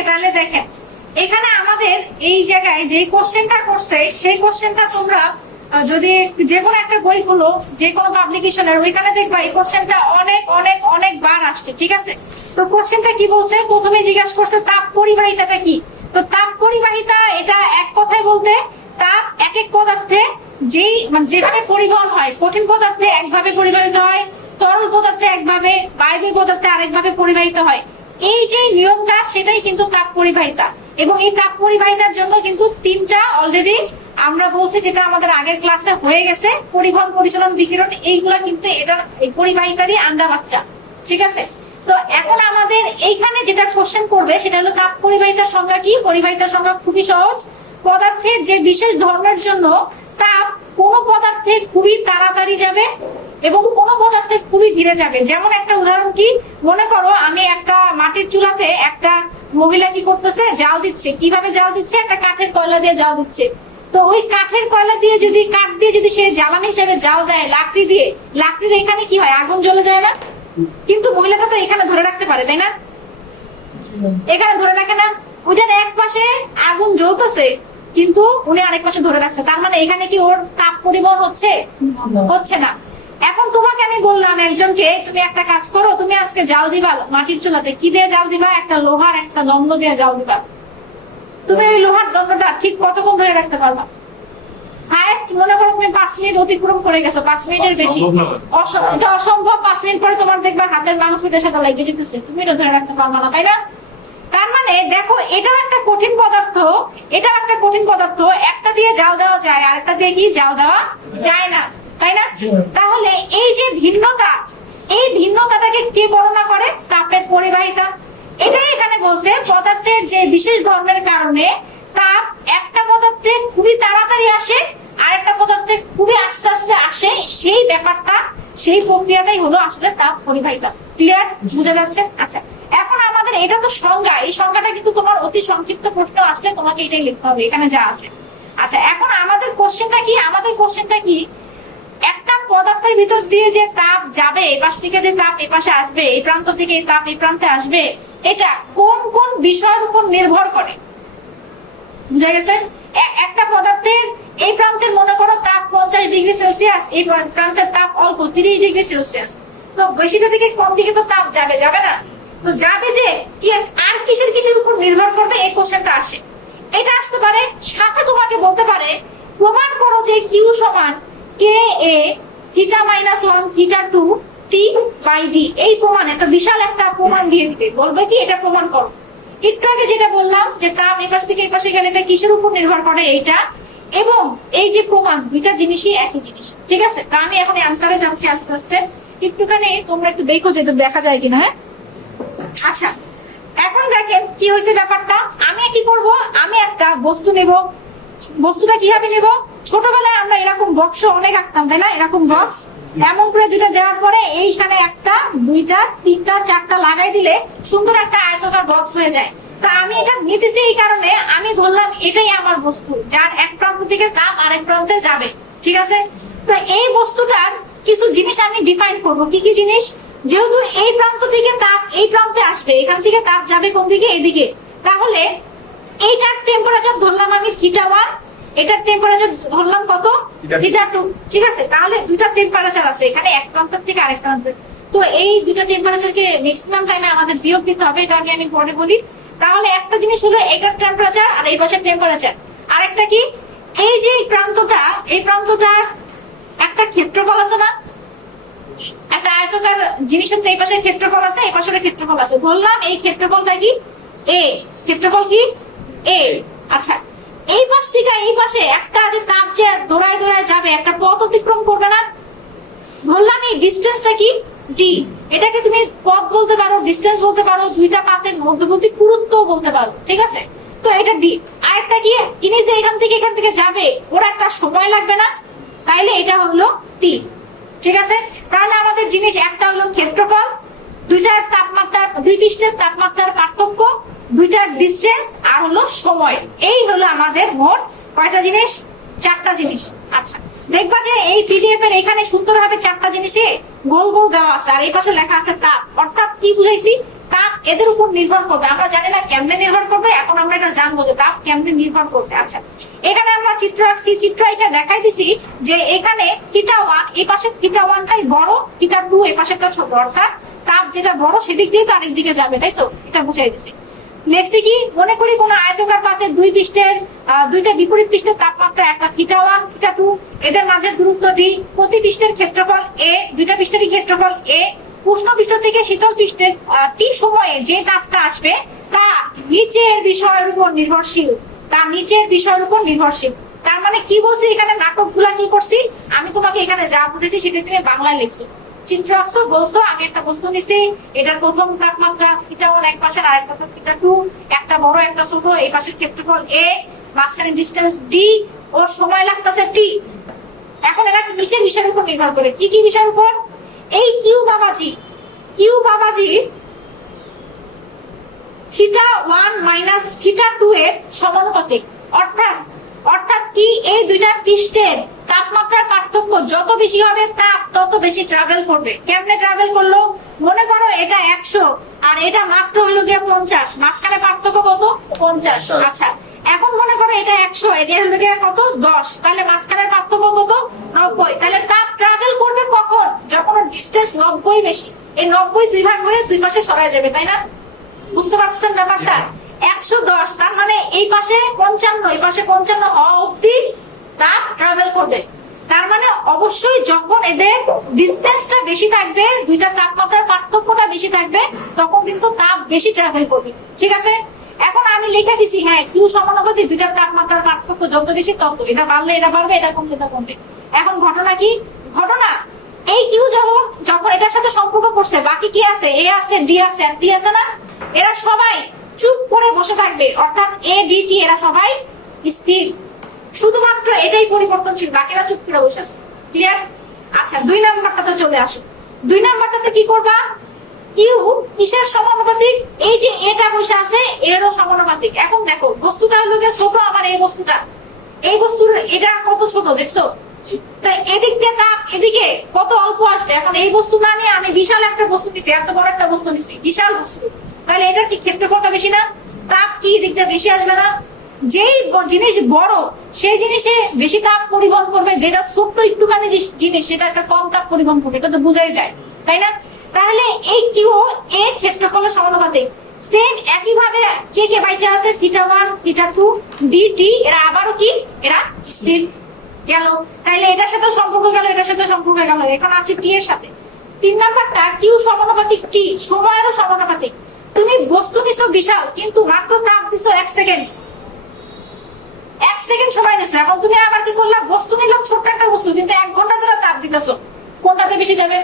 ওকে, তাহলে দেখেন এখানে আমাদের এই জায়গায় যে কোশ্চেনটা করছে সেই কোশ্চেনটা তোমরা যদি যে কোনো একটা বই হলো যে কোনো পাবলিকেশনের ওইখানে দেখবা এই কোশ্চেনটা অনেক অনেক অনেক বার আসছে, ঠিক আছে? তো কোশ্চেনটা কি বলছে, প্রথমে জিজ্ঞাসা করছে তাপ পরিবাহিতাটা কি। তো তাপ পরিবাহিতা এটা এক কথায় বলতে তাপ এক এক পদার্থে যেই মানে যেভাবে পরিবহন হয়, কঠিন পদার্থে একভাবে পরিবাহিত হয়, তরল পদার্থে একভাবে, বায়বীয় পদার্থে আরেকভাবে পরিবাহিত হয়। এই যে নিয়মটা সেটাই কিন্তু তাপ পরিবাহিতা। এবং এই তাপ পরিবাহিতার জন্য কিন্তু তিনটা অলরেডি আমরা বলছি, যেটা আমাদের আগের ক্লাসে হয়ে গেছে, পরিবহন, পরিচালন, বিকিরণ, এইগুলা কিন্তু এটা এই পরিবাহিতারই আন্ডা বাচ্চা, ঠিক আছে? তো এখন আমাদের এইখানে যেটা কোশ্চেন করবে সেটা হলো তাপ পরিবাহিতার সংজ্ঞা কি। পরিবাহিতার সংজ্ঞা খুবই সহজ, পদার্থের যে বিশেষ ধর্মের জন্য তাপ কোন পদার্থে খুবই তাড়াতাড়ি যাবে এবং কোন পদার্থে খুবই ধীরে যাবে। যেমন একটা উদাহরণ কি, মনে করো আমি একটা মাটির চুলাতে একটা মহিলা কি করতেছে, জাল দিচ্ছে। কিভাবে জাল দিচ্ছে, একটা কাঠের কয়লা দিয়ে জাল দিচ্ছে। তো ওই কাঠের কয়লা দিয়ে যদি, কাঠ দিয়ে যদি সে জ্বালানি হিসেবে জাল দেয় লাকড়ি দিয়ে, লাকড়ির এখানে কি হয়, আগুন জ্বলে যায় না? কিন্তু মহিলাটা তো এখানে ধরে রাখতে পারে, তাই না? এখানে ধরে রাখে না, ওইটার এক পাশে আগুন জ্বলতেছে কিন্তু উনি আরেক পাশে ধরে রাখছে। তার মানে এখানে কি ওর তাপ পরিবহন হচ্ছে? হচ্ছে না। এখন তোমাকে আমি বললাম একজনকে, তুমি একটা কাজ করো, তুমি আজকে জাল দিবা মাটির চুলাতে, কি দিয়ে জাল দিবা, একটা লোহার একটা দণ্ড দিয়ে জাল দিবা। তুমি ওই লোহার দণ্ডটা ঠিক কতক্ষণ ধরে রাখতে পারবা? হায়েস্ট মনে করো তুমি 5 মিনিট অতিক্রম করে গেছো, 5 মিনিটের বেশি এটা অসম্ভব। 5 মিনিট পরে তোমার দেখবা হাতের মাংসটার সাথে লেগে যেতেছে, তুমি এটা ধরে রাখতে পারবা না, তাই না? তার মানে দেখো এটাও একটা কঠিন পদার্থ, এটাও একটা কঠিন পদার্থ, একটা দিয়ে জাল দেওয়া যায় আর একটা দিয়ে কি জাল দেওয়া যায় না, তাই না? তাহলে এই যে ভিন্নতা, এই ভিন্নতাটাকে কে বর্ণনা করে? তাপের পরিবাহিতা। এটাই এখানে বলছে পদার্থের যে বিশেষ ধর্মের কারণে তাপ একটা পদার্থে খুবই তাড়াতাড়ি আসে আর একটা পদার্থে খুবই আস্তে আস্তে আসে, সেই ব্যাপারটা, সেই প্রক্রিয়াটাই হলো আসলে তাপ পরিবাহিতা। ক্লিয়ার? বুঝা যাচ্ছে? আচ্ছা, এখন আমাদের এটা তো সংজ্ঞা, এই সংজ্ঞাটা কিন্তু তোমার অতি সংক্ষিপ্ত প্রশ্ন আসলে তোমাকে এটাই লিখতে হবে এখানে যা আছে। আচ্ছা, এখন আমাদের কোশ্চেনটা কি, আমাদের কোশ্চেনটা কি, একটা পদার্থের ভিতর দিয়ে যে তাপ যাবে, এপাশ থেকে যে তাপ এপাশে আসবে, এই প্রান্ত থেকে এই তাপ এই প্রান্তে আসবে, এটা কোন কোন বিষয়ের উপর নির্ভর করে? বুঝা গেছে? একটা পদার্থের এই প্রান্তের মনে করো তাপ 50 ডিগ্রি সেলসিয়াস, এই প্রান্তের তাপ অল্প 30 ডিগ্রি সেলসিয়াস। তো বেশিটা থেকে কম দিকে তো তাপ যাবে, যাবে না? তো যাবে যে কি আর কিসের কিসের উপর নির্ভর করবে, এই কোশ্চেনটা আসে। এটা আসতে পারে, সাথে তোমাকে বলতে পারে প্রমাণ করো যে কিউ সমান K A theta minus 1 theta 2 T by D. এই প্রমাণ, একটা বিশাল একটা প্রমাণ দিয়ে দিবে, বলবে কি এটা প্রমাণ করো। একটু আগে যেটা বললাম যে তাপ এপাশ থেকে এপাশে গেলে এটা কিসের উপর নির্ভর করে, এইটা এবং এই যে প্রমাণ, দুইটা জিনিসই একই জিনিস, ঠিক আছে? তা আমি এখন অ্যান্সারে যাচ্ছি আস্তে আস্তে, একটুখানি তোমরা একটু দেখো যে এটা দেখা যায় কিনা। হ্যাঁ, আচ্ছা, এখন দেখেন কি হয়েছে ব্যাপারটা। আমি কি করব, আমি একটা বস্তু নেব। বস্তুটা কিভাবে নেব, ছোটবেলায় আমরা এরকম বক্স অনেক আঁকতাম, তাই না? এরকম বক্স এমন করে দুইটা দেওয়ার পরে এইখানে একটা, দুইটা, তিনটা, চারটা লাগাই দিলে সুন্দর একটা আয়তাকার বক্স হয়ে যায়। তা আমি এটা নিতেছি এই কারণে, আমি ধরলাম এটাই আমার বস্তু, যার এক প্রান্ত থেকে তাপ আরেক প্রান্তে যাবে, ঠিক আছে? তো এই বস্তুটার কিছু জিনিস আমি ডিফাইন করব। কি কি জিনিস? যেহেতু এই প্রান্ত থেকে তাপ এই প্রান্তে আসবে, এখান থেকে তাপ যাবে কোন দিকে, এদিকে, তাহলে এইটার টেম্পারেচার ধরলাম আমি থিটা 1, এটার টেম্পারেচার ধরলাম কত, থিটা 2, ঠিক আছে? তাহলে দুইটা টেম্পারেচার আছে এখানে, এক প্রান্ত থেকে আরেক প্রান্তে। তো এই দুইটা টেম্পারেচারকে ম্যাক্সিমাম টাইমে আমাদের বিয়োগ দিতে হবে, এটা আমি পরে বলি। তাহলে একটা জিনিস হলো এটার টেম্পারেচার আর এই পাশের টেম্পারেচার। আরেকটা কি, এই যে প্রান্তটা, এই প্রান্তটার একটা ক্ষেত্রফল আছে না, একটা আয়তকার জিনিসের তো এই পাশে ক্ষেত্রফল আছে, এই পাশের ক্ষেত্রফল আছে। ধরলাম এই ক্ষেত্রফলটা কি এ, ক্ষেত্রফল কি এ। আচ্ছা, এই পাশ থেকে এই পাশে একটা যে তাপ যে দৌড়ায় দৌড়ায় যাবে, একটা পথ অতিক্রম করবে না, ধরলাম এই ডিস্টেন্সটা কি ডি। এটাকে তুমি পথ বলতে পারো, ডিস্টেন্স বলতে পারো, দুইটা পাতের মধ্যবর্তী পুরুত্ব বলতে পারো, ঠিক আছে? তো এটা ডি। আরেকটা কি, জিনিস যে এখান থেকে যাবে, ওর একটা সময় লাগবে না, তাইলে এটা হলো টি, ঠিক আছে? তাহলে আমাদের জিনিস একটা হলো ক্ষেত্রফল, দুইটার তাপমাত্রার, দুই পৃষ্ঠের তাপমাত্রার পার্থক্য, দুইটার ডিসটেন্স, আর হলো সময়। এই হলো আমাদের মোট কয়টা জিনিস, চারটা জিনিস। আচ্ছা, দেখবা যে এই পিডিএফ এর এখানে সুন্দরভাবে চারটা জিনিসে গোল গোল দেওয়া আছে, আর এই পাশে লেখা আছে তাপ। অর্থাৎ কি বুঝাইছি, তাপ এদের উপর নির্ভর করবে। আমরা জানি না কেমনে নির্ভর করবে, এখন আমরা এটা জানবো যে তাপ কেমনে নির্ভর করবে। আচ্ছা, এখানে আমরা চিত্র আঁকছি, চিত্র এটা দেখাই দিছি যে এখানে θ1 এই পাশে θ1টাই বড়, θ2 এই পাশেটা ছোট, অর্থাৎ তাপ যেটা বড় সেদিক দিয়ে তো আরেক দিকে যাবে, তাই তো? এটা বুঝাই দিছি। নেক্সট কি, মনে করি কোন আয়তাকার পাতের দুই পৃষ্ঠের দুইটা বিপরীত পৃষ্ঠের তাপমাত্রা, একটা θ1 θ2, এদের মাঝের দূরত্ব d, প্রতি পৃষ্ঠের ক্ষেত্রফল a, দুইটা পৃষ্ঠেরই ক্ষেত্রফল a, উষ্ণ পৃষ্ঠ থেকে শীতল পৃষ্ঠের t সময়ে যে তাপটা আসবে তা নিচের বিষয়ের উপর নির্ভরশীল, তা নিচের বিষয়ের উপর নির্ভরশীল। তার মানে কি বলছি, এখানে নাটকগুলা কি করছি, আমি তোমাকে এখানে যা বুঝেছি সেটা তুমি বাংলায় লিখছো। চিত্র আঁকছো, বলছো আমি একটা বস্তু নিছি, এটার প্রথম তাপমাত্রা θ1 এক পাশের, আরেকটা θ2, একটা বড় একটা ছোট, এই পাশের ক্ষেত্রফল a, মাঝখানে ডিসটেন্স d, ওর সময় লাগতেছে t। এখন এরা নিচের বিষয়ের উপর নির্ভর করে, কি কি বিষয়ের উপর? এই কিউ বাবাজি θ1 মাইনাস θ2 এর সমানুপাতিক, অর্থাৎ কি, এই দুইটা পৃষ্ঠের তাপমাত্রার পার্থক্য যত বেশি হবে তাপ তত বেশি ট্রাভেল করবে। কেমনে ট্রাভেল করলো? মনে করো এটা 100 আর এটা মাত্র হলো গিয়ে 50, মাঝখানে পার্থক্য কত? 50। আচ্ছা, এখন মনে করো এটা 100, এটা হলো গিয়ে কত? 10, তাহলে মাঝখানের পার্থক্য কত? 90। তাহলে তাপ ট্রাভেল করবে কখন? যখন ডিসটেন্স 90 বেশি, এই 90 দুই ভাগ হয়ে দুই পাশে সরায় যাবে, তাই না? বুঝতে পারছেন ব্যাপারটা? 110, তার মানে এই পাশে 55, এই পাশে 55 হওয়া অব্দি তাপ ট্রাভেল করবে। তার মানে অবশ্যই যখন এদের ডিসটেন্সটা বেশি থাকবে, দুইটা তাপমাত্রার পার্থক্যটা বেশি থাকবে, তখন কিন্তু তাপ বেশি ট্রাভেল করবে। ঠিক আছে, এখন আমি লিখে দিছি, হ্যাঁ কিউ সমানুপাতিক, দুইটার তাপমাত্রার পার্থক্য যত বেশি তত, এটা বাড়লে এটা বাড়বে, এটা কমলে এটা কমবে। এখন ঘটনা কি? ঘটনা এই কিউ যখন এটার সাথে সম্পর্ক করছে, বাকি কি আছে? এ আছে, ডি আছে, আর টি আছে না? এরা সবাই চুপ করে বসে থাকবে, অর্থাৎ এ ডি টি এরা সবাই স্থির, শুধুমাত্র এটাই পরিবর্তনশীল, বাকিরা চুপ করে বসে আছে। ক্লিয়ার? আচ্ছা, 2 নাম্বারটাতে চলে আসো। 2 নাম্বারটাতে কি করবা? কিউ কিসের সমানুপাতিক? এই যে এটা বসে আছে এরও সমানুপাতিক। এখন দেখো বস্তুটা হলো যে ছোট, আমার এই বস্তুর এটা কত ছোট দেখছো? তাই এদিক দিয়ে তাপ এদিকে কত অল্প আসবে। এখন এই বস্তু না নিয়ে আমি বিশাল একটা বস্তু নিছি, এত বড় একটা বস্তু নিছি, বিশাল বস্তু, তাহলে এটার কি ক্ষেত্রফলটা বেশি না? তাপ কি দিক দিয়ে বেশি আসবে না? যেই জিনিস বড় সেই জিনিসে বেশি তাপ পরিবহন করবে, যেটা ছোট্ট একটুখানি জিনিস সেটা একটা কম তাপ পরিবহন করবে, এটা তো বোঝাই যায়, তাই না? তাহলে এই কিউ এ ক্ষেত্রফলের সমানুপাতিক। সেম একই ভাবে কে কে বাইচে আছে, θ1 θ2 dt, এরা আবারও কি, এরা স্থির গেল। তাইলে এটার সাথে সম্পর্ক গেল, এটার সাথে সম্পর্ক গেল। এখন আসছে টি এর সাথে। 3 নাম্বারটা কিউ সমানুপাতিক টি, সময়েরও সমানুপাতিক। তুমি বস্তু নিছো বিশাল, কিন্তু মাত্র তাপ দিছো 1 সেকেন্ড, 1 সেকেন্ড সময় নিছো। এখন তুমি আবার কি করলা? বস্তু নিলাম ছোট্ট একটা বস্তু, কিন্তু 1 ঘন্টা ধরে তাপ দিতেছো, কোনটাতে বেশি যাবে?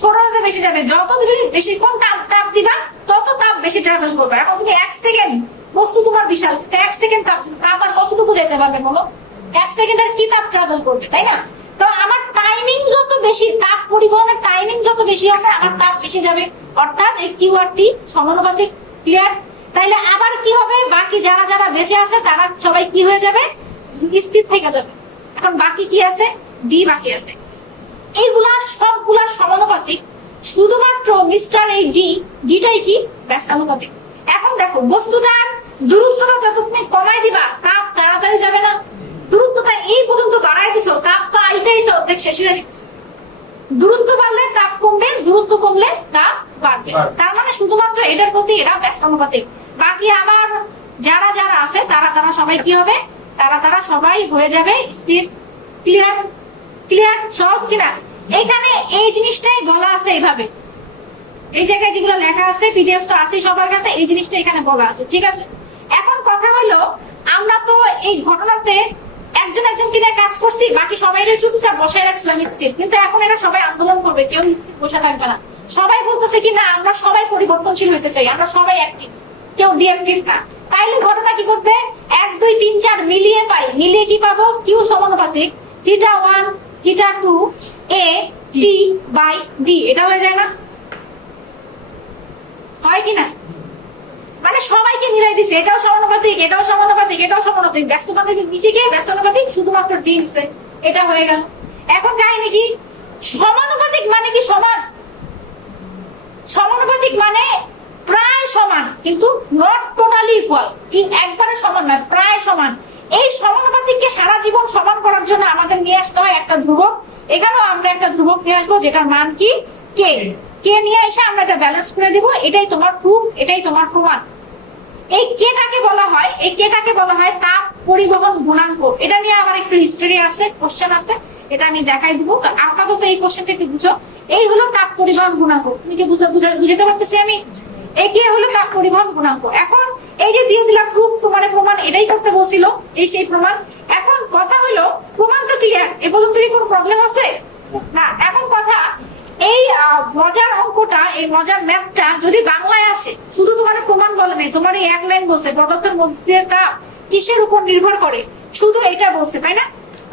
ছোটটাতে বেশি যাবে। যত তুমি বেশিক্ষণ তাপ দিবা তত তাপ বেশি ট্রাভেল করবে। এখন তুমি 1 সেকেন্ড, বস্তু তোমার বিশাল, কিন্তু 1 সেকেন্ড তাপ আর কতটুকু যেতে পারবে বলো? 1 সেকেন্ডের কি তাপ ট্রাভেল করবে, তাই না? তো আমার টাইমিং যত বেশি, তাপ পরিবহনের টাইমিং যত বেশি হবে, আমার তাপ বেশি যাবে, অর্থাৎ এই কিউ আর টি সমানুপাতিক। ক্লিয়ার? তাইলে আবার কি হবে? বাকি যারা যারা বেঁচে আছে তারা সবাই কি হয়ে যাবে? স্থির থেকে যাবে। এখন বাকি কি আছে? ডি বাকি আছে। এইগুলা সবগুলা সমানুপাতিক, শুধুমাত্র মিস্টার এই ডিটাই কি ব্যস্তানুপাতিক। এখন দেখো বস্তুটার দূরত্বটা যত তুমি কমাই দিবা, তাপ তাড়াতাড়ি যাবে না? দূরত্বটা এই পর্যন্ত বাড়াই দিছো, তাপ তো আইতেই তো অর্ধেক শেষ হয়ে যাচ্ছে। দূরত্ব বাড়লে তাপ কমবে, দূরত্ব কমলে তাপ বাড়বে। তার মানে শুধুমাত্র এটার প্রতি এরা ব্যস্তানুপাতিক। বাকি আবার যারা যারা আছে তারা সবাই কি হবে? তারা সবাই হয়ে যাবে স্থির। ক্লিয়ার? ক্লিয়ার? সহজ কিনা? এখানে এই জিনিসটাই বলা আছে এইভাবে, এই জায়গায় যেগুলো লেখা আছে, পিডিএফ তো আছে সবার কাছে, এই জিনিসটা এখানে বলা আছে। ঠিক আছে, এখন কথা হলো আমরা তো এই ঘটনাতে একজন একজনকে নিয়ে কাজ করছি, বাকি সবাই চুপচাপ বসায় রাখছিলাম স্থির, কিন্তু এখন এরা সবাই আন্দোলন করবে, কেউ স্থির বসে থাকবে না। সবাই বলতেছে কি না, আমরা সবাই পরিবর্তনশীল হইতে চাই, আমরা সবাই অ্যাক্টিভ, কেউ ডিঅ্যাক্টিভ না। তাইলে ঘটনা কি করবে? 1 2 3 4 মিলিয়ে পাই, মিলিয়ে কি পাবো? কিউ সমানুপাতিক θ1 θ2 a t বাই d, এটা হয়ে যায় না? হয় কিনা? মানে সবাইকে মিলাই দিছে, এটাও সমানুপাতিক, এটাও সমানুপাতিক, এটাও সমানুপাতিক, ব্যস্তানুপাতিক নিচে গিয়ে ব্যস্তানুপাতিক শুধুমাত্র ডি নিছে, এটা হয়ে গেল। এখন কাহিনী কি? সমানুপাতিক মানে কি সমান? সমানুপাতিক মানে কিন্তু নট টোটালি ইকুয়াল, একবারে সমান নয়, প্রায় সমান। এই সমানুপাতিককে সারা জীবন সমান করার জন্য আমাদের নিয়ে আসতে হয় একটা ধ্রুবক। এখানেও আমরা একটা ধ্রুবক নিয়ে আসবো যেটার মান কি কে। কে নিয়ে এসে আমরা এটা ব্যালেন্স করে দিব। এটাই তোমার প্রুফ, এটাই তোমার প্রমাণ। এই কেটাকে বলা হয়, এই কেটাকে বলা হয় তাপ পরিবহন গুণাঙ্ক। এটা নিয়ে আমার একটু হিস্টরি আছে, কোশ্চেন আছে, এটা আমি দেখাই দিব। তো আপাতত এই কোশ্চেনটা একটু বুঝো। এই হলো তাপ পরিবহন গুণাঙ্ক। তুমি কি বুঝতে পারতেছি আমি? এই কে হলো তাপ পরিবহন গুণাঙ্ক। এখন এই যে দিয়ে দিলাম প্রুফ, তোমার প্রমাণ, এটাই করতে বলছিল, এই সেই প্রমাণ। এখন কথা হলো প্রমাণ তো ক্লিয়ার, এ পর্যন্ত কি কোনো প্রবলেম আছে না? এখন কথা, এই মজার অঙ্কটা, এই মজার ম্যাথটা যদি বাংলায় আসে, শুধু তোমার প্রমাণ বলে নেই, তোমার এই এক লাইন বলছে পদার্থের মধ্যে তাপ কিসের উপর নির্ভর করে, শুধু এটা বলছে, তাই না?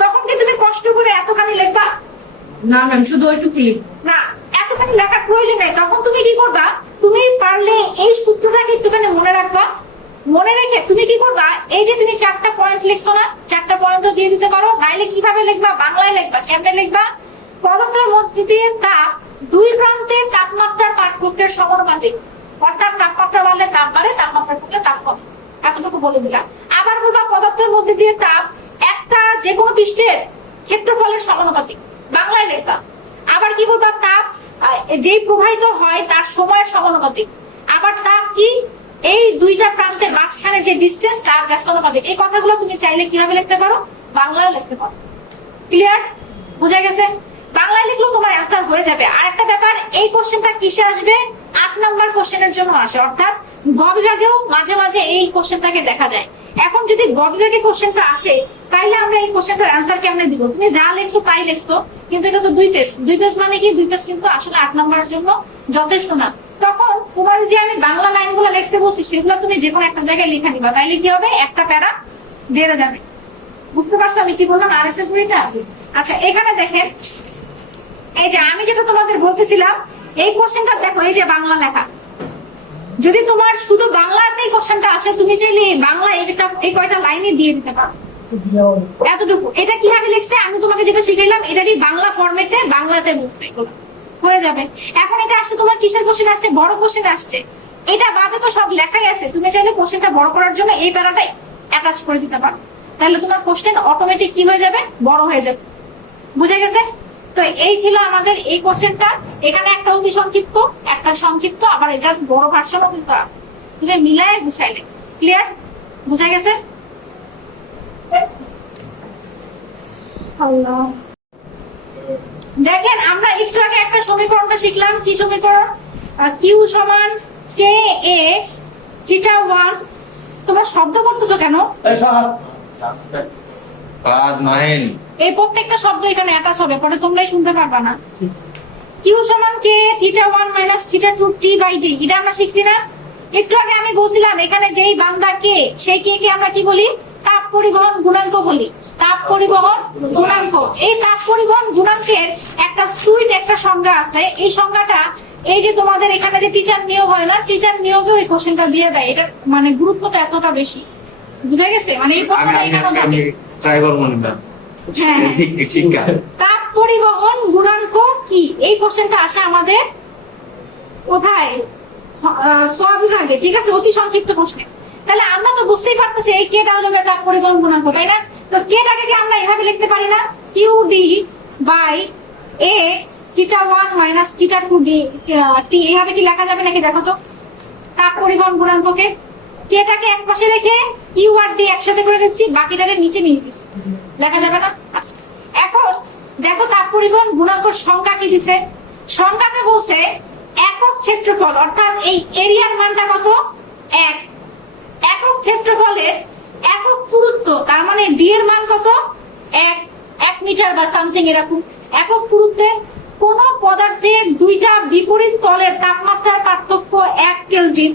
তখন কি তুমি কষ্ট করে এতখানি লিখবা? না ম্যাম, শুধু ওইটুকু লিখবো না, এতখানি লেখার প্রয়োজন নেই। তখন তুমি কি করবা, তুমি পারলে এই সূত্রটাকে একটুখানি মনে রাখবা। মনে রেখে তুমি কি করবা, এই যে তুমি 4টা পয়েন্ট লিখছো না, 4টা পয়েন্টও দিয়ে দিতে পারো। নাইলে কিভাবে লিখবা, বাংলায় লিখবা। কেমনে লিখবা? পদার্থের মধ্যে দিয়ে তাপ দুই প্রান্তের তাপমাত্রার পার্থক্যের সমানুপাতিক। অর্থাৎ তাপমাত্রা বাড়লে তাপ বাড়ে, তাপমাত্রা কমলে তাপ কমে। এতটুকু বলে দিলাম। আবার বলবা পদার্থের মধ্যে দিয়ে তাপ একটা যে কোনো পৃষ্ঠের ক্ষেত্রফলের সমানুপাতিক, বাংলায় লেখা। আবার কি বলবা, তাপ যেই প্রবাহিত হয় তার সময়ের সমানুপাতিক। আবার তাপ কি, এই দুইটা প্রান্তের মাঝখানে যে ডিসটেন্স তার ব্যস্তানুপাতিক। এই কথাগুলো তুমি চাইলে কিভাবে লিখতে পারো, বাংলায় লিখতে পারো। ক্লিয়ার? বুঝা গেছে? বাংলায় লিখলেও তোমার অ্যান্সার হয়ে যাবে। আর একটা ব্যাপার, এই কোশ্চেনটা কিসে আসবে, 8 নাম্বার কোশ্চেনের জন্য আসে। অর্থাৎ গ বিভাগেও মাঝে মাঝে এই কোশ্চেনটাকে দেখা যায়। এখন যদি গ বিভাগে কোশ্চেনটা আসে, তাইলে আমরা এই কোশ্চেনটার অ্যান্সার কেমনে দিব? তুমি যা লিখছো তাই লিখছো, কিন্তু এটা তো 2 পেজ। 2 পেজ মানে কি, 2 পেজ কিন্তু আসলে 8 নাম্বারের জন্য যথেষ্ট না। তখন তোমার যে আমি বাংলা লাইনগুলো লিখতে বলছি, সেগুলো তুমি যে কোনো একটা জায়গায় লিখে নিবা। তাইলে কি হবে, একটা প্যারা বেড়ে যাবে। বুঝতে পারছো আমি কি বললাম? আর এস এর পুরিটা। আচ্ছা, এখানে দেখেন, এই যে আমি যেটা তোমাদের বলতেছিলাম, এই কোশ্চেনটা দেখো, এই যে বাংলা লেখা। যদি তোমার শুধু বাংলাতেই কোশ্চেনটা আসে, তুমি চাইলে বাংলা এই কয়টা লাইনে দিয়ে দিতে পারো, এতটুকু। এটা কিভাবে লিখছে আমি তোমাকে যেটা শিখাইলাম, এটারই বাংলা ফরম্যাটে বাংলাতে বুঝতে হয়ে যাবে। এখন এটা আসছে তোমার কিসের কোশ্চেন আসছে, বড় কোশ্চেন আসছে। এটা বাদে তো সব লেখাই আছে, তুমি চাইলে কোশ্চেনটা বড় করার জন্য এই প্যারাটা অ্যাটাচ করে দিতে পারো। তাহলে তোমার কোশ্চেন অটোমেটিক কি হয়ে যাবে, বড় হয়ে যাবে। বুঝে গেছে? তো এই ছিল আমাদের এই কোশ্চেনটা। এখানে একটা অতি সংক্ষিপ্ত, একটা সংক্ষিপ্ত, আবার এটার বড় ভার্সনও কিন্তু আছে। তুমি মিলায়ে বুঝাইলে। ক্লিয়ার? বুঝা গেছে? আল্লাহ, দেখেন আমরা একটু আগে একটা সমীকরণটা শিখলাম। কি সমীকরণ? কিউ সমান কে এ থিটা 1। তোমার শব্দ করতেছো কেন? এই প্রত্যেকটা শব্দ এখানে অ্যাটাচ হবে, পরে তোমরাই শুনতে পারবা না। কিউ সমান K theta 1 minus theta 2 T by D. এটা আমরা শিখছি না? একটু আগে আমি বলছিলাম এখানে যেই বান্দা কে, সেই কে কে আমরা কি বলি, তাপ পরিবহন গুণাঙ্ক বলি। তাপ পরিবহন গুণাঙ্ক। এই তাপ পরিবহন গুণাঙ্কের একটা সুইট একটা সংজ্ঞা আছে। এই সংজ্ঞাটা এই যে তোমাদের এখানে যে টিচার নিয়োগ হয় না, টিচার নিয়োগেও এই কোশ্চেনটা দিয়ে দেয়। এটা মানে গুরুত্বটা এতটা বেশি। বুঝা গেছে? মানে এই প্রশ্নটা এখানে থাকে। তাপ পরিবহন গুণাঙ্ক কি, এই কোশ্চেনটা আসে আমাদের কোথায়, ক বিভাগে। ঠিক আছে, অতি সংক্ষিপ্ত প্রশ্নে। তাহলে আমরা তো বুঝতেই পারতেছি এই কেটা হলো তাপ পরিবহন গুণাঙ্ক, তাই না? তো কেটাকে কি আমরা এভাবে লিখতে পারি না, Q D by A theta 1 minus theta 2 D T, এইভাবে কি লেখা যাবে নাকি? দেখো তো, তাপ পরিবহন গুণাঙ্ককে কেটাকে এক পাশে রেখে কিউ আর ডি একসাথে করে দিচ্ছি, বাকিটাকে নিচে নিয়ে দিচ্ছি, লেখা যাবে না? আচ্ছা, এখন দেখো তাপ পরিবহন গুণাঙ্কর সংখ্যা কি দিছে। সংখ্যাতে বলছে একক ক্ষেত্রফল, অর্থাৎ এই এরিয়ার মানটা কত, 1। একক ক্ষেত্রফলের একক পুরুত্ব, তার মানে ডি এর মান কত, 1 মিটার বা সামথিং এরকম। একক পুরুত্বের কোন পদার্থের দুইটা বিপরীত তলের তাপমাত্রার পার্থক্য 1 কেলভিন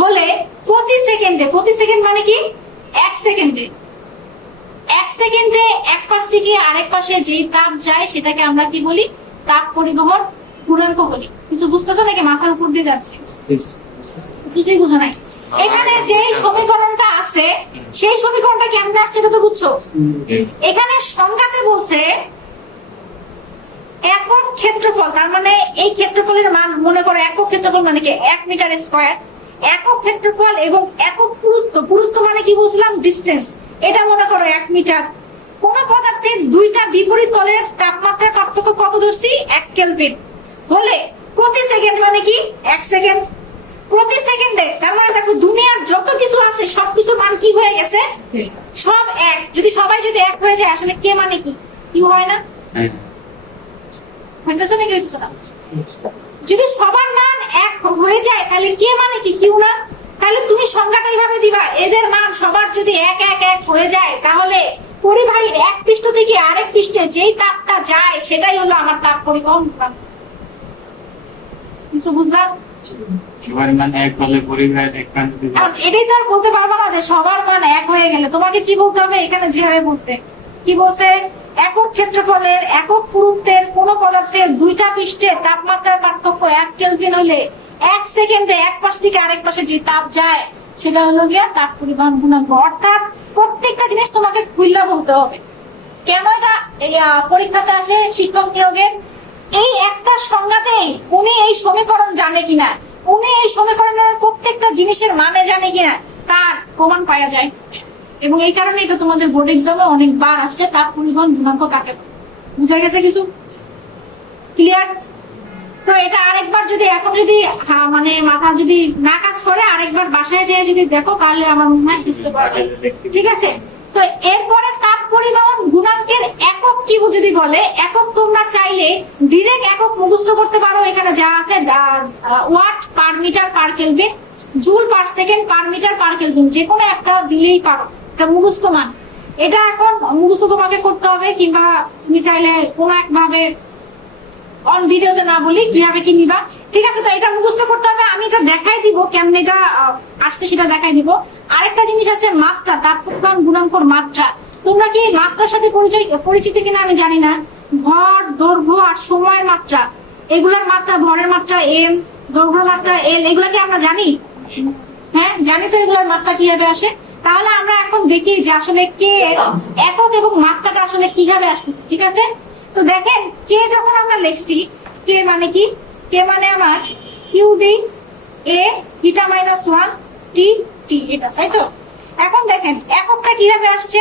হলে প্রতি সেকেন্ডে, প্রতি সেকেন্ড মানে কি 1 সেকেন্ডে, 1 সেকেন্ডে এক পাশ থেকে আরেক পাশে যেই তাপ যায় সেটাকে আমরা কি বলি, তাপ পরিবহন গুণাঙ্ক বলি। কিছু বুঝতেছো নাকি মাথার উপর দিয়ে যাচ্ছে? কিছুই বুঝো নাই। এখানে যে সমীকরণটা আছে সেই সমীকরণটা কেমনে আসছে এটা তো বুঝছো। এখানে সংখ্যাতে বলছে একক ক্ষেত্রফল, তার মানে এই ক্ষেত্রফলের মান মনে করো, একক ক্ষেত্রফল মানে কি 1 মিটার স্কয়ার। একক ক্ষেত্রফল এবং একক পুরুত্ব। পুরুত্ব মানে কি বুঝলাম? ডিস্টেন্স। এটা মনে করো 1 মিটার। কোন পদার্থের দুইটা বিপরীত তলের তাপমাত্রার পার্থক্য কত ধরছি? 1 কেলভিন হলে প্রতি সেকেন্ড মানে কি? 1 সেকেন্ড। প্রতি সেকেন্ডে, তার মানে দেখো দুনিয়ার যত কিছু আছে সবকিছুর মান কি হয়ে গেছে? সব এক। যদি সবাই যদি এক হয়ে যায় আসলে কে মানে কি? কিউ হয় না? হইতেছে নাকি হইতেছে না? যদি সবার মান এক হয়ে যায় তাহলে কে মানে কি? কিউ না? তাহলে তুমি সংজ্ঞাটা এইভাবে দিবা, এদের মান সবার যদি এক এক এক হয়ে যায় তাহলে পরিবাহীর এক পৃষ্ঠ থেকে আরেক পৃষ্ঠে যেই তাপটা যায় সেটাই হলো আমার তাপ পরিবহন গুণাঙ্ক। কিছু বুঝলাম? সবার মান এক হলে পরিবাহের এক প্রান্ত থেকে এখন এটাই তো আর বলতে পারবো না যে সবার মান এক হয়ে গেলে। তোমাকে কি বলতে হবে? এখানে যেভাবে বলছে, কি বলছে? একক ক্ষেত্রফলের একক পুরুত্বের কোন পদার্থের দুইটা পৃষ্ঠের তাপমাত্রার পার্থক্য 1 কেলভিন হলে 1 সেকেন্ডে এক পাশ থেকে আরেক পাশে যে তাপ যায় সেটা হলো গিয়া তাপ পরিবহন গুণাঙ্ক। অর্থাৎ প্রত্যেকটা জিনিস তোমাকে খুললা বলতে হবে। কেন এটা পরীক্ষাতে আসে শিক্ষক নিয়োগে? এই একটা সংজ্ঞাতেই উনি এই সমীকরণ জানে কিনা, উনি এই সমীকরণের প্রত্যেকটা জিনিসের মানে জানে কিনা তার প্রমাণ পাওয়া যায়। এবং এই কারণে এটা তোমাদের বোর্ড এক্সামে অনেকবার আসছে, তাপ পরিবহন গুণাঙ্ক কাকে বলে। বুঝা গেছে কিছু? ক্লিয়ার? তো এটা আরেকবার যদি এখন যদি মানে মাথা যদি না কাজ করে আরেকবার বাসায় যেয়ে যদি দেখো তাহলে আমার মনে হয় বুঝতে পারবে। ঠিক আছে? তো এরপরে তাপ পরিবহন গুণাঙ্কের একক কি যদি বলে, একক তোমরা চাইলে ডিরেক্ট একক মুখস্থ করতে পারো। এখানে যা আছে watt per metre per kelvin, joule per second per metre per kelvin, যে কোনো একটা দিলেই পারো। এটা মুখস্থ মান। এটা এখন মুখস্থ তোমাকে করতে হবে, কিংবা তুমি চাইলে কোনো একভাবে অন ভিডিওতে না বলি কিভাবে কি নিবা। ঠিক আছে? তো এটা মুখস্থ করতে হবে। আমি এটা দেখাই দিব কেমন এটা আসছে, সেটা দেখাই দিব। আরেকটা জিনিস আছে মাত্রা, তাপ পরিবহন গুণাঙ্কর মাত্রা। তোমরা কি মাত্রার সাথে পরিচিত কিনা আমি জানি না। ভর, দৈর্ঘ্য আর সময়ের মাত্রা, এগুলার মাত্রা, ভরের মাত্রা এম, দৈর্ঘ্যের মাত্রা এল, এগুলা কি আমরা জানি? হ্যাঁ জানি। তো এগুলার মাত্রা কিভাবে আসে? তাহলে আমরা এখন দেখি যে আসলে কে একক এবং মাত্রাটা আসলে কিভাবে আসতেছে। ঠিক আছে? তো দেখেন কে যখন আমরা লিখছি, কে মানে কি? কে মানে আমার কিউডি এ থিটা মাইনাস 1 টি টি, এটা তাই তো? এখন দেখেন এককটা কিভাবে আসছে।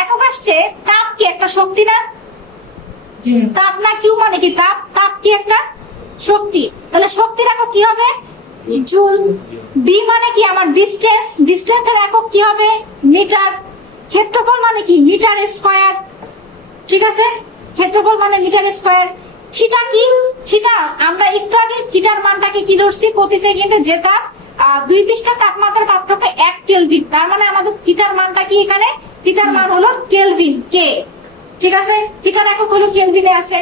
একক আসছে তাপ কি একটা শক্তি না? তাপ না? কিউ মানে কি? তাপ। তাপ কি একটা শক্তি। তাহলে শক্তির একক কি হবে? জুল। বি মানে কি? আমার ডিস্টেন্স। ডিস্টেন্সের একক কি হবে? মিটার। ক্ষেত্রফল মানে কি? Metre square. ঠিক আছে? ক্ষেত্রফল মানে মিটার স্কয়ার। থিটা কি? থিটা আমরা একটু আগে থিটার মানটাকে কি ধরছি? প্রতি সেকেন্ডে যে তাপ দুই পৃষ্ঠের তাপমাত্রার পার্থক্য 1 কেলভিন। তার মানে আমাদের থিটার মানটা কি এখানে? থিটার মান হলো কেলভিন, কে। ঠিক আছে? থিটার একক হলো কেলভিনে আছে।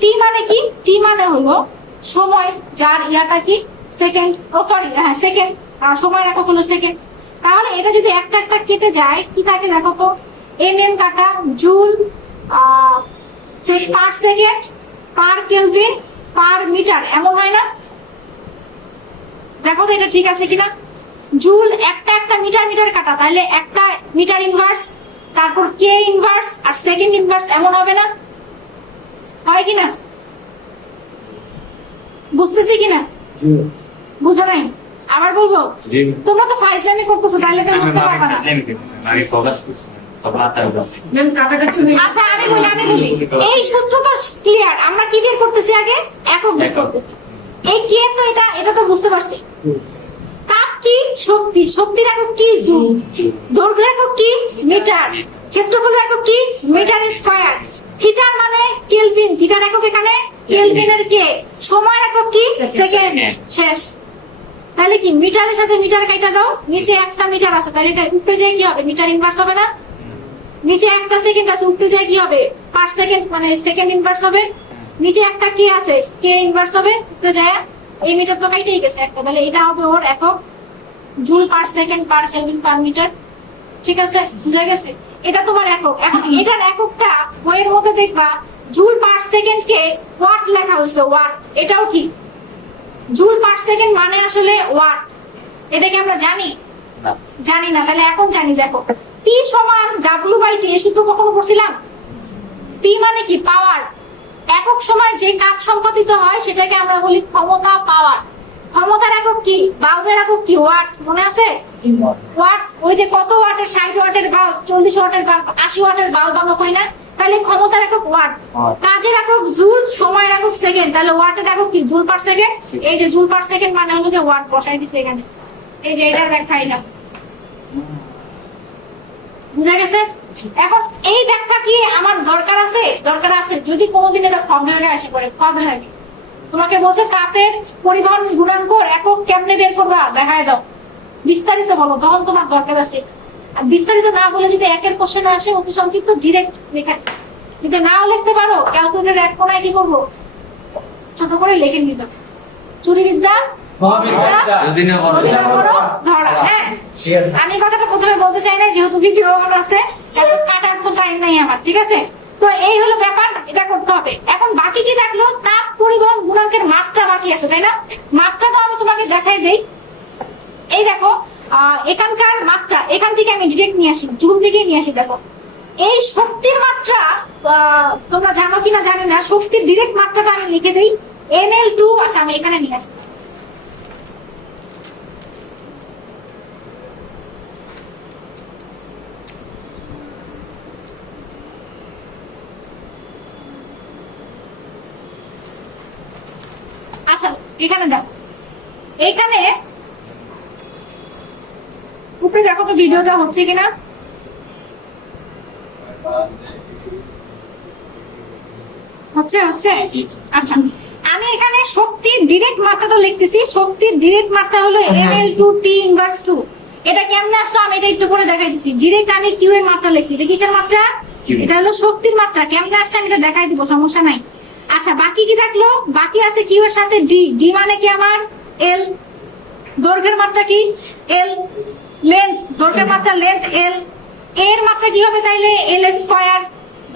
টি মানে কি? টি মানে হলো সময়, যার ইয়াটা কি? সেকেন্ড। ও সরি, হ্যাঁ সেকেন্ড। সময়ের একক হলো সেকেন্ড। তাহলে এটা যদি একটা একটা কেটে যায় কি থাকে দেখো তো? এম কাটা, joule per second per kelvin per metre, এমন হয় না? দেখো তো এটা ঠিক আছে কিনা। জুল একটা একটা মিটার মিটার কাটা, তাহলে একটা মিটার ইনভার্স, তারপর কে ইনভার্স আর সেকেন্ড ইনভার্স, এমন হবে না? হয় কিনা? বুঝতেছি কিনা? বুঝো নাই? আবার বলবো? তোমরা তো ফাইজলামি করতেছো, তাহলে তো বুঝতে পারবা না। ম্যাম কাটাকাটি হয়ে আচ্ছা আমি বলি এই সূত্রটা ক্লিয়ার। আমরা কি বের করতেছি আগে? একক বের করতেছি। এই কে তো এটা তো বুঝতে পারছি। তাপ কি? শক্তি। শক্তির একক কি? জুল। দৈর্ঘ্যের একক কি? মিটার। ক্ষেত্রফলের একক কি? Metre square. থিটার মানে কেলভিন। থিটার একক এখানে কেলভিনের কে। সময়ের একক কি? সেকেন্ড। শেষ। তাহলে কি মিটারের সাথে মিটার কাটা দাও, নিচে একটা মিটার আছে, তাহলে এটা উপরে যায় কি হবে? মিটার ইনভার্স হবে না? নিচে একটা সেকেন্ড আছে, উপরে যায় কি হবে? পার সেকেন্ড, মানে সেকেন্ড ইনভার্স হবে। নিচে একটা কে আছে, কে ইনভার্স হবে, উপরে যায় এই মিটার তো কাইটেই গেছে একটা, তাহলে এটা হবে ওর একক joule per second per kelvin per metre. ঠিক আছে? বুঝা গেছে? এটা তোমার একক। এখন এটার এককটা বইয়ের মধ্যে দেখবা জুল পার সেকেন্ড কে ওয়াট লেখা হয়েছে, ওয়াট। এটাও ঠিক। জুল পার সেকেন্ড মানে আসলে ওয়াট। এটা কি আমরা জানি? জানি না। তাহলে এখন জানি। দেখো পি সমান W/T, এই সূত্র কখনো পড়ছিলাম? পি মানে কি? পাওয়ার। একক সময় যে কাজ সম্পাদিত হয় সেটাকে আমরা বলি ক্ষমতা, পাওয়ার। ক্ষমতার একক কি? বাল্বের একক কি? ওয়াট, মনে আছে? ওয়াট, ওই যে কত ওয়াটের, 60 ওয়াটের বাল্ব, 40 ওয়াটের বাল্ব, 80 ওয়াটের বাল্ব আমরা কই না? তাহলে ক্ষমতার একক ওয়াট। কাজের একক জুল, সময়ের একক সেকেন্ড, তাহলে ওয়াটের একক কি? Joule per second. এই যে জুল পার সেকেন্ড মানে হলো কি ওয়াট, বসাই দিছে এখানে। এই যে এটার ব্যাখ্যা এটা, বুঝা গেছে? এখন এই ব্যাখ্যা কি আমার দরকার আছে? দরকার আছে যদি কোনোদিন এটা ফর্ম বিভাগে আসে পড়ে। ফর্ম বিভাগে তোমাকে বলছে তাপের পরিবহন গুণাঙ্ক একক কেমনে বের করবা, দেখায় দাও, বিস্তারিত বলো, তখন তোমার দরকার আছে। আর বিস্তারিত না বলে যদি একের কোশ্চেন আসে অতি সংক্ষিপ্ত ডিরেক্ট লেখা, যদি নাও লিখতে পারো ক্যালকুলেটর এক কোনায় কি করবো, ছোট করে লিখে নিতে। চুরিবিদ্যা ধরা। হ্যাঁ, আমি কথাটা প্রথমে বলতে চাই না, যেহেতু ভিডিও আছে, কাটার তো টাইম নাই আমার, ঠিক আছে? তো এই হলো ব্যাপার, এটা করতে হবে। এখন বাকি কি থাকলো? তাপ পরিবহন গুণাঙ্কের মাত্রা বাকি আছে, তাই না? মাত্রাটা আমি তোমাকে দেখাই দেই। এই দেখো, এখানকার মাত্রা এখান থেকে আমি ডিরেক্ট নিয়ে আসি, জুল থেকে নিয়ে আসি। দেখো এই শক্তির মাত্রা, তোমরা জানো কিনা জানি না, শক্তির ডিরেক্ট মাত্রাটা আমি লিখে দিই ml2। আচ্ছা, আমি এখানে নিয়ে আসি। আচ্ছা, এখানে দেখো, এইখানে উপরে দেখো তো ভিডিওটা হচ্ছে কিনা। হচ্ছে হচ্ছে আচ্ছা, আমি এখানে শক্তির ডিরেক্ট মাত্রাটা লিখতেছি। শক্তির ডিরেক্ট মাত্রা হলো ml2 T−2। এটা কেমনে আসলো আমি এটা একটু পরে দেখাই দিচ্ছি। ডিরেক্ট আমি কিউ এর মাত্রা লিখছি। এটা কিসের মাত্রা? এটা হলো শক্তির মাত্রা। কেমনে আসছে আমি এটা দেখাই দিব, সমস্যা নাই। আচ্ছা, বাকি কি থাকলো? বাকি আছে কিউ এর সাথে ডি। ডি মানে কি আমার? এল। দৈর্ঘ্যের মাত্রা কি? এল। লেন্থ, দৈর্ঘ্যের মাত্রা লেন্থ এল। এর মাত্রা কি হবে তাইলে? এল স্কয়ার।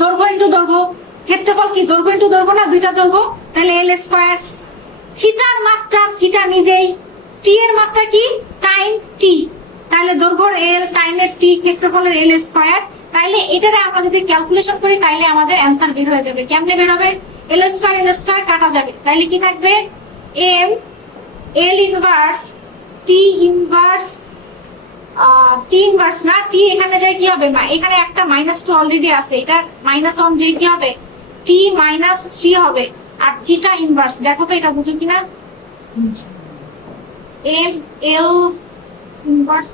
দৈর্ঘ্য ইনটু দৈর্ঘ্য। ক্ষেত্রফল কি? দৈর্ঘ্য ইনটু দৈর্ঘ্য না, দুইটা দৈর্ঘ্য, তাহলে এল স্কয়ার। থিটার মাত্রা থিটা নিজেই। টি এর মাত্রা কি? টাইম টি, তাহলে দৈর্ঘ্যের এল, টাইমের টি, ক্ষেত্রফলের এল স্কয়ার। তাইলে এটারে আমরা যদি ক্যালকুলেশন করি তাইলে আমাদের অ্যান্সার বের হয়ে যাবে। কেমনে বের হবে? এল স্কয়ার কাটা যাবে, তাইলে কি থাকবে? M L inverse T inverse, T inverse না, টি এখানে যাই কি হবে? এখানে একটা -2 অলরেডি আছে, এটা -1 যে কি হবে? টি -3 হবে। আর থিটা ইনভার্স, দেখো তো এটা বুঝো কিনা। এম এল ইনভার্স,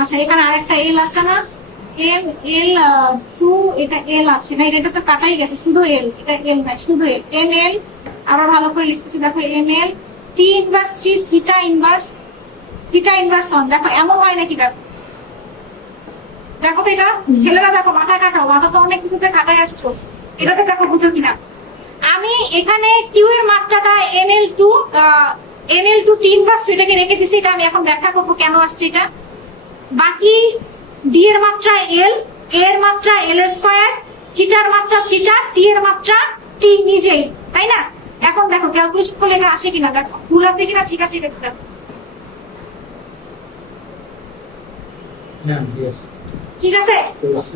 আচ্ছা এখানে আরেকটা এল আছে না, এম এল 2, এটা এল আছে না, এটা তো কাটাই গেছে, শুধু এল, এটা এল নাই, শুধু এল। এম এল আবার ভালো করে লিখতেছি, দেখো M L T inverse 3 theta inverse 1। দেখো এমন হয় নাকি? দেখো দেখো তো এটা, ছেলেরা দেখো মাথা কাটাও, মাথা তো অনেক কিছুতে কাটাই আসছো, এটাতে দেখো বুঝো কিনা। আমি এখানে কিউ এর মাত্রাটা ml2 টি ইনভার্স 2 এটাকে রেখে দিছি, এটা আমি এখন ব্যাখ্যা করবো কেন আসছে এটা। বাকি ডি এর মাত্রা এল, এর মাত্রা এল স্কয়ার, থিটার মাত্রা থিটা, টি এর মাত্রা টি নিজেই, তাই না? এখন দেখো ক্যালকুলেশন করলে এটা আসে কিনা, দেখো ভুল আছে কিনা, ঠিক আছে এটা দেখো। ঠিক আছে,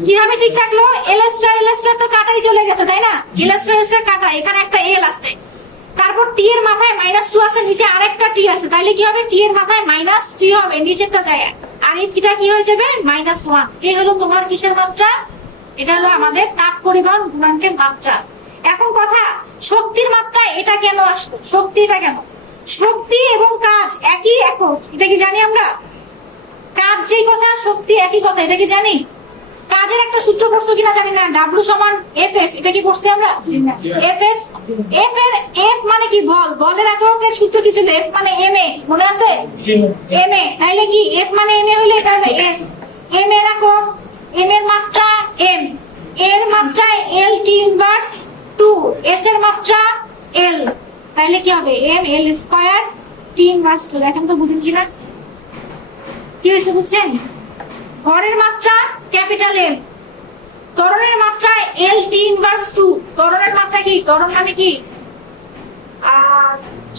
কিভাবে ঠিক থাকলো? এল স্কয়ার তো কাটাই চলে গেছে, তাই না? এল স্কয়ার কাটা, এখানে একটা এল আছে, তারপর টি এর মাথায় -2 আছে, নিচে আরেকটা টি আছে, তাইলে কি হবে? টি এর মাথায় -3 হবে, নিচেরটা যায়, আর এই থিটা কি হয়ে যাবে? -1। এই হলো তোমার কিসের মাত্রা? এটা হলো আমাদের তাপ পরিবহন গুণাঙ্কের মাত্রা। এখন কথা, শক্তির মাত্রা এটা কেন আসলো? শক্তিটা কেন? শক্তি এবং কাজ একই একক, এটা কি জানি আমরা? কাজ যেই কথা, শক্তি একই কথা, এটা কি জানি? কাজের একটা সূত্র পড়ছো কিনা জানি না, W = Fs, এটা কি পড়ছি আমরা? Fs, F এর F মানে কি? বল। বলের এককের সূত্র কি ছিল? F মানে ma, মনে আছে? ma, তাইলে কি F মানে ma হইলে এটা হলো S। m এর একক, m এর মাত্রা m, এর মাত্রা l t ইনভার্স 2, s এর মাত্রা l, তাইলে কি হবে? m l square t inverse 2। দেখেন তো বুঝুন কিনা কি হয়েছে, বুঝছেন? ভরের মাত্রা ক্যাপিটাল M, ত্বরণের মাত্রা L T ইনভার্স 2। ত্বরণের মাত্রা কি? ত্বরণ মানে কি?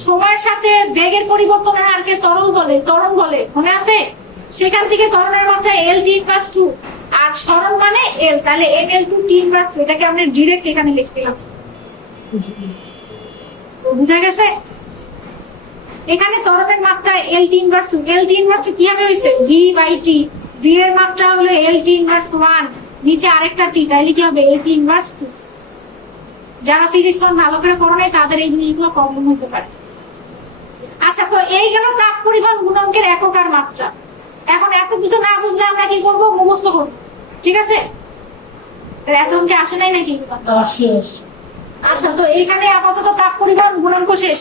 সময়ের সাথে বেগের পরিবর্তনের হারকে ত্বরণ বলে, মনে আছে? সেখান থেকে ত্বরণের মাত্রা L T ইনভার্স 2, আর সরণ মানে L, তাহলে ml2 T ইনভার্স 2। এটাকে আমরা ডিরেক্ট এখানে লিখছিলাম। বুঝা গেছে? এখানে ত্বরণের মাত্রা LT ইনভার্স 2, LT ইনভার্স 2 কিভাবে হয়েছে? V/T, V এর মাত্রা হলো LT ইনভার্স 1, নিচে আরেকটা T, তাইলে কি হবে? LT inverse 2। যারা ফিজিক্স ভালো করে পড়ো নাই তাদের এই জিনিসগুলো প্রবলেম হতে পারে। আচ্ছা, তো এই গেল তাপ পরিবহন গুণাঙ্কের একক আর মাত্রা। এখন এত কিছু না বুঝলে আমরা কি করবো? মুখস্থ করবো, ঠিক আছে? এত অঙ্কে আসে নাই নাকি? শেষ। আচ্ছা, তো এইখানে আপাতত তাপ পরিবহন গুণাঙ্ক শেষ।